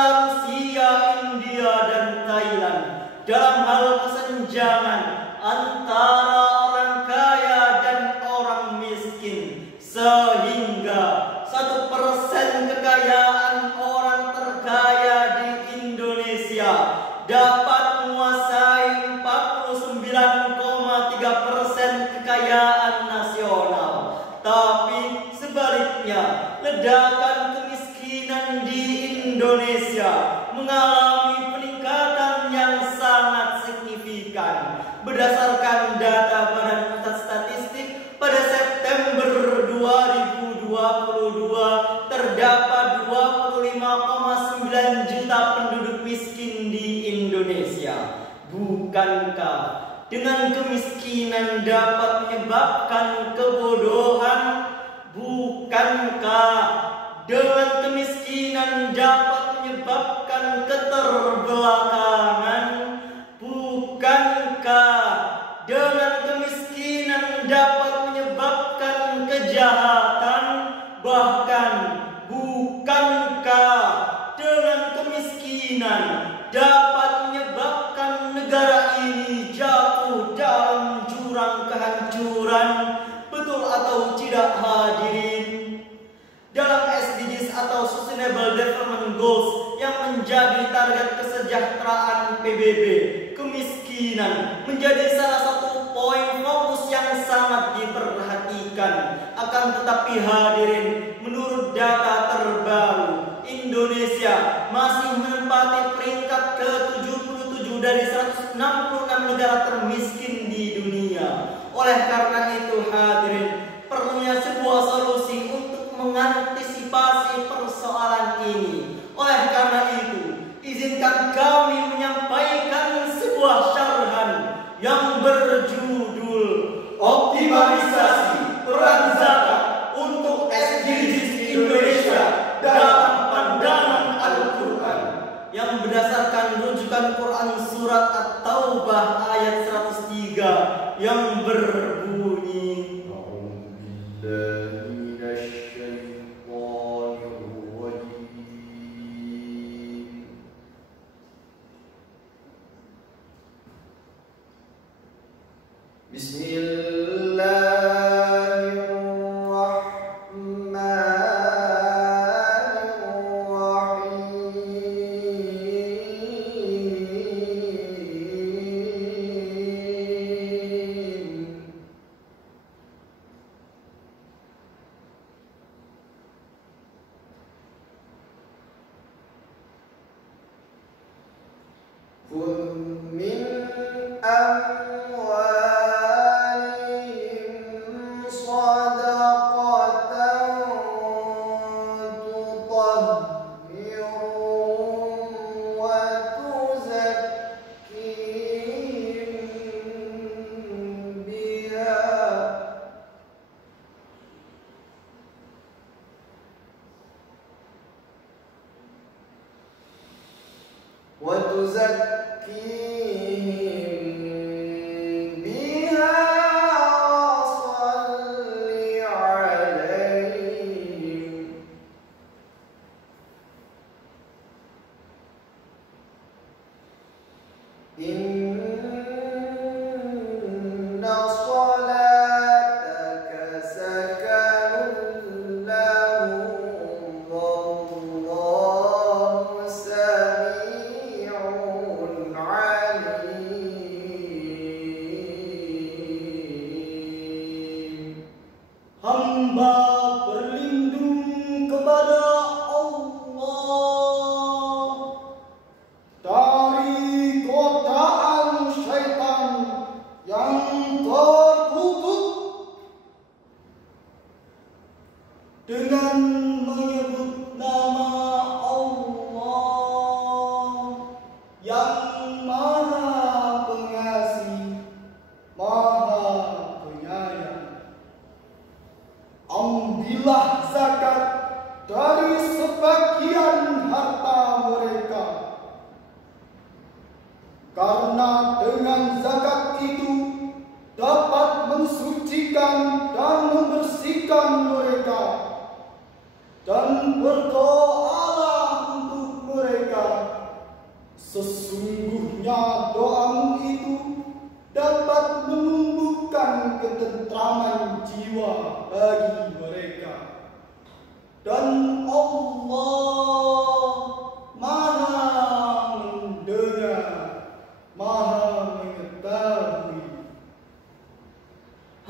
adalah Rusia, India, dan Thailand dalam hal kesenjangan antara orang kaya dan orang miskin, sehingga 1% kekayaan orang terkaya di Indonesia dapat menguasai 49,3% kekayaan nasional. Tapi sebaliknya, ledakan kemiskinan di Indonesia mengalami peningkatan yang sangat signifikan. Berdasarkan data Badan Pusat Statistik, pada September 2022 terdapat 25,9 juta penduduk miskin di Indonesia. Bukankah dengan kemiskinan dapat menyebabkan kebodohan? Bukankah dengan kemiskinan dapat menyebabkan keterbelakangan? Bukankah dengan kemiskinan dapat menyebabkan kejahatan? Bahkan bukankah dengan kemiskinan dapat menyebabkan negara ini jatuh dalam jurang kehancuran? Betul atau tidak hadirin? Dalam SDGs atau Sustainable Development Goals yang menjadi target kesejahteraan PBB, kemiskinan menjadi salah satu poin fokus yang sangat diperhatikan. Akan tetapi hadirin, menurut data terbaru, Indonesia masih menempati peringkat ke-77 dari 166 negara termiskin di dunia. Oleh karena itu hadirin, perlunya sebuah solusi untuk mengantisipasi persoalan ini. Oleh karena itu, izinkan kami menyampaikan sebuah syarahan yang berjudul Optimalisasi Peran Zakat untuk SDGs Indonesia dalam Pandangan Al-Quran, yang berdasarkan rujukan Quran Surat At-Taubah ayat 103 yang berbunyi, dengan menyebut nama Allah yang Maha Pengasih, Maha Penyayang. Ambillah zakat dari sebagian harta mereka, karena dengan zakat itu dapat mensucikan dan membersihkan mereka, dan berdoalah untuk mereka Sesungguhnya doamu itu dapat menumbuhkan ketentraman jiwa bagi mereka. Dan Allah Maha mendengar, Maha mengetahui.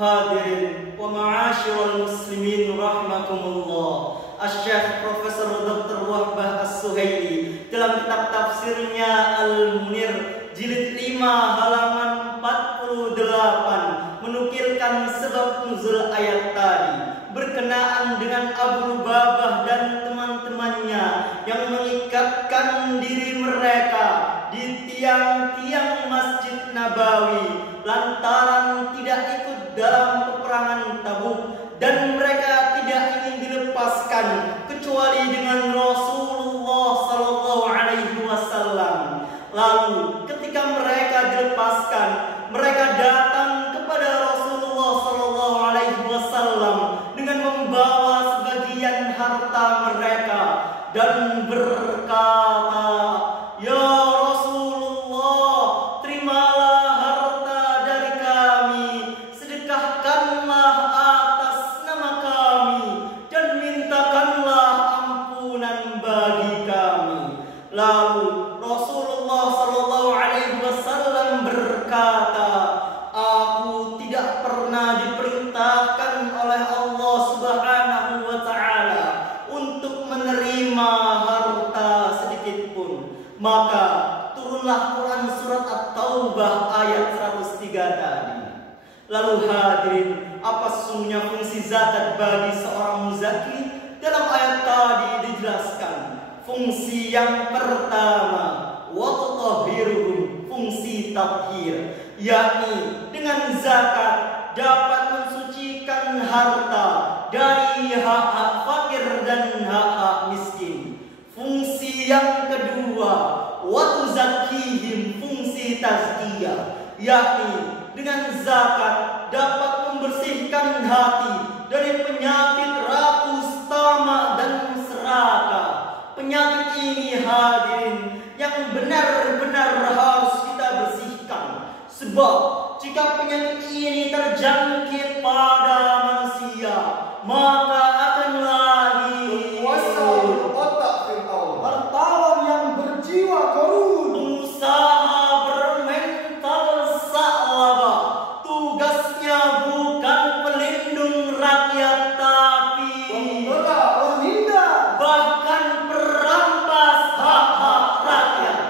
Hadirin wa ma'asyiral muslimin rahimakumullah. Asy-Syaikh Profesor Dr. Wahbah As-Suhaili dalam kitab tafsirnya Al-Munir jilid 5 halaman 48 menukilkan sebab nuzul ayat tadi berkenaan dengan Abu Lubabah dan teman-temannya yang mengikatkan diri mereka di tiang-tiang Masjid Nabawi lantaran tidak ikut dalam peperangan Tabuk dan mereka tidak ingin dilepaskan kecuali dengan Rasulullah sallallahu alaihi wasallam. Lalu ketika mereka dilepaskan, mereka datang kepada Rasulullah sallallahu alaihi wasallam dengan membawa sebagian harta mereka dan berkata, "Ya Rasulullah, terimalah harta dari kami, sedekahkanlah atas nama kami dan mintakanlah ampunan bagi kami." Lalu Rasulullah sallallahu alaihi wasallam berkata, "Aku tidak pernah diperintahkan oleh Allah Subhanahu wa taala untuk menerima harta sedikit pun." Maka turunlah Quran surat At-Taubah ayat 103 tadi. Lalu hadirin, apa sesungguhnya fungsi zakat bagi seorang muzaki? Dalam ayat tadi dijelaskan fungsi yang pertama, watutahhiruhum, fungsi tathhir, yakni dengan zakat dapat mensucikan harta dari hak-hak fakir dan hak-hak miskin. Fungsi yang kedua, watuzakihim, fungsi tazkiyah, yakni dengan zakat dapat membersihkan hati dari penyakit rakus, tamak dan serakah. Penyakit ini hadirin yang benar-benar harus kita bersihkan. Sebab jika penyakit ini terjangkit pada manusia, maka akan lahir otak Fir'aun, wartawan yang berjiwa korun, pengusaha bermental sa'laba. Tugasnya bukan pelindung rakyat, tapi bahkan perampas hak-hak rakyat.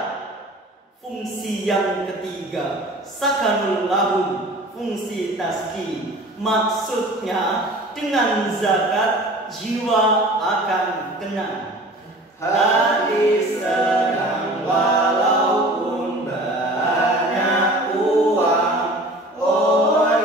Fungsi yang ketiga, sakanul lahum, fungsi tazki. Maksudnya dengan zakat jiwa akan tenang, hati senang walaupun banyak uang, oi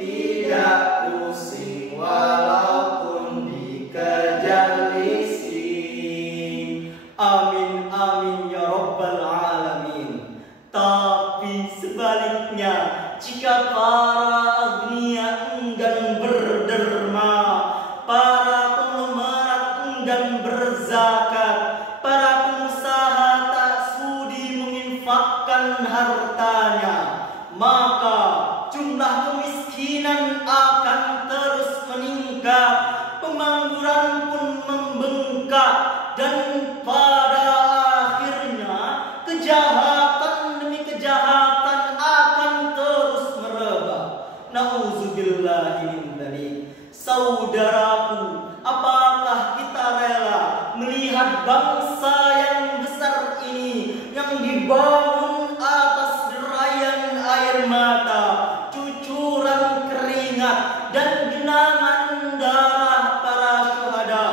tidak pusing walaupun dikejar leasing. Amin amin ya rabbal alamin. Tapi sebaliknya, jika para agnia enggan berderma, para konglomerat enggan berzakat, para pengusaha tak sudi menginfakkan hartanya, maka jumlah kemiskinan akan terus meningkat, pengangguran pun membengkak, dan pada akhirnya kejahatan demi kejahatan akan terus merebak. Nauzubillahi min dzalik. Saudaraku, apakah kita rela melihat bangsa yang besar ini yang dibangun atas derayan air mata, cucuran keringat dan genangan darah para syuhada,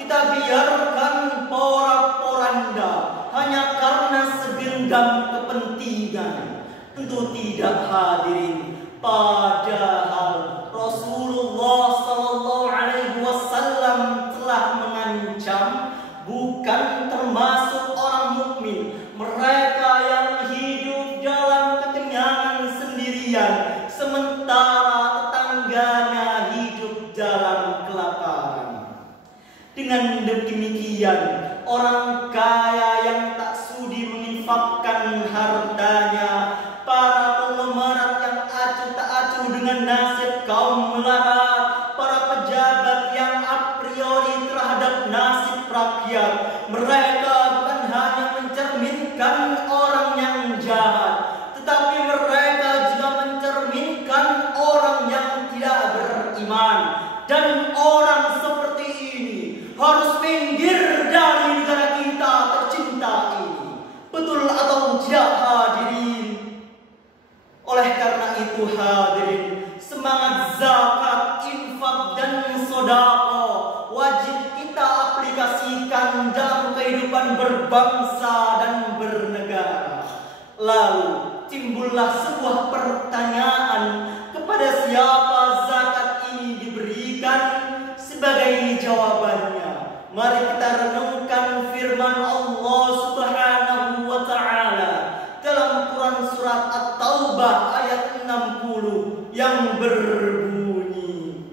kita biarkan porak-poranda hanya karena segenggam kepentingan? Tentu tidak hadirin. Padahal Rasulullah sallallahu alaihi wasallam telah mengancam bukan termasuk orang mukmin mereka yang hidup dalam kekenyangan sendirian sementara tetangganya hidup dalam kelaparan. Dengan demikian, orang kaya yang tak sudi menginfakkan itu hadirin, semangat zakat, infak dan sedekah wajib kita aplikasikan dalam kehidupan berbangsa dan bernegara. Lalu timbullah sebuah pertanyaan, kepada siapa zakat ini diberikan? Sebagai jawabannya, mari kita renungkan firman Allah Subhanahu wa taala dalam Quran surat At-Taubah ayat 60 yang berbunyi,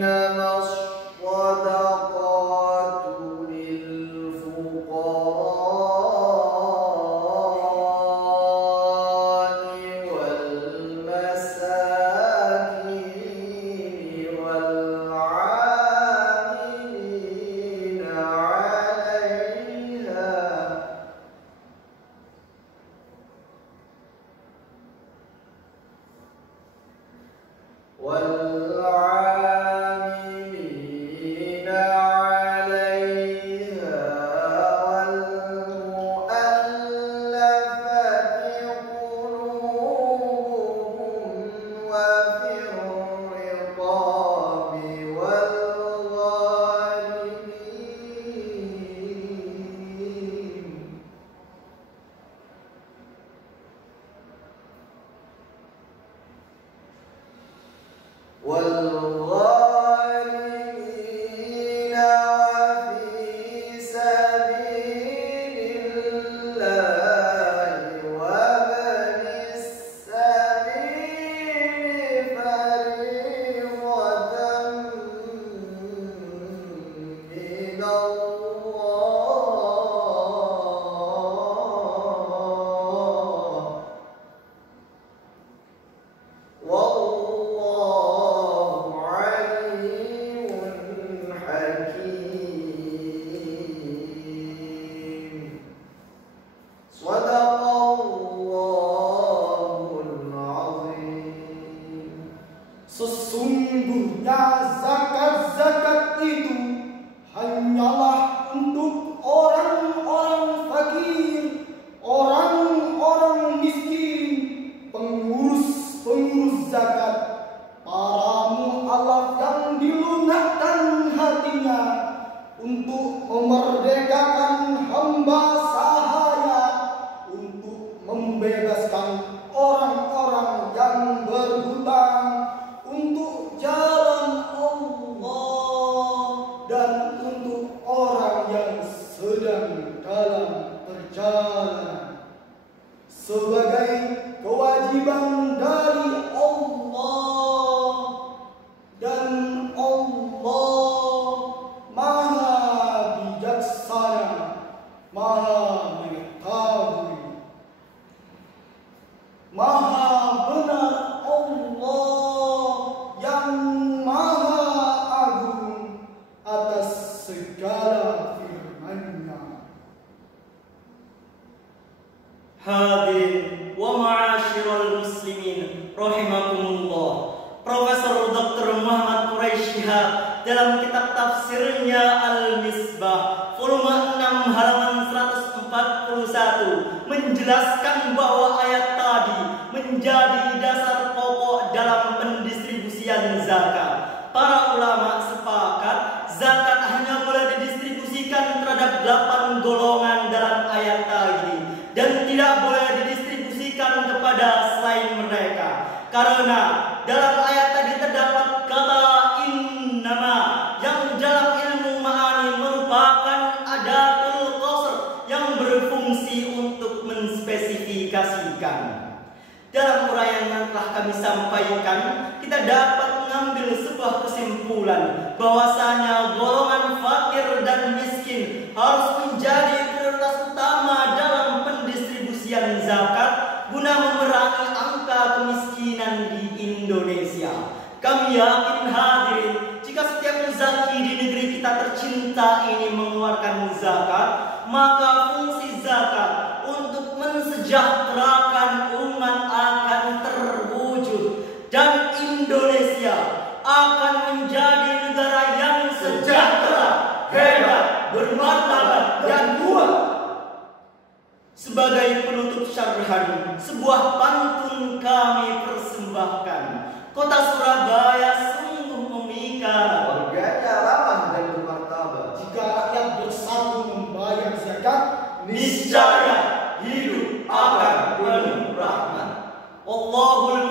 Innamas shadaqatu lil fuqara'i wal masakin wal 'amilina 'alayha والعاملين عليها والمؤلفة قلوبهم وفي الرقاب والغارمين وفي سبيل الله وابن السبيل فريضة من الله والله عليم حكيم صدق الله العظيم. Sesungguhnya zakat-zakat itu hanyalah untuk orang-orang fakir, orang-orang miskin, pengurus-pengurus zakat, para mu'alaf yang dilunakkan hatinya untuk memerdekakan hamba sahaya, untuk membebaskan orang-orang yang berhutang untuk jalan Allah, dan untuk orang yang sedang dalam perjalanan, sebagai kewajiban dari Allah, dan Allah Maha bijaksana, Maha mengetahui, Maha benar Allah yang Maha Agung atas segala firman-Nya. Hadirin wa ma'asyiral muslimin rahimakumullah. Profesor Dr. Muhammad Quraisy Shihab dalam kitab tafsirnya Al-Misbah volume 6 halaman 141 menjelaskan bahwa ayat tadi menjadi dasar pokok dalam pendistribusian zakat. Para ulama sepakat zakat hanya boleh didistribusikan terhadap 8 golongan dalam ayat tadi, dan tidak boleh didistribusikan kepada selain mereka, karena dalam ayat tadi terdapat kata innama yang dalam ilmu ma'ani merupakan adatul qasr yang berfungsi untuk menspesifikasikan. Dalam uraian yang telah kami sampaikan, kita dapat mengambil sebuah kesimpulan bahwasanya golongan fakir dan miskin harus menjadi prioritas utama dalam pendistribusian zakat guna memerangi angka kemiskinan di Indonesia. Kami yakin hadirin, jika setiap muzaki di negeri kita tercinta ini mengeluarkan zakat, maka fungsi zakat untuk mensejahterakan umat akan terwujud, dan Indonesia akan menjadi negara yang sejahtera, hebat, bermartabat, dan kuat. Sebagai penutup syarhan, sebuah pantun kami persembahkan. Kota Surabaya sungguh memikat, Warganya ramah dan bermartabat. Jika rakyat bersatu membayar zakat, niscaya hidup akan penuh rahmat. Allahul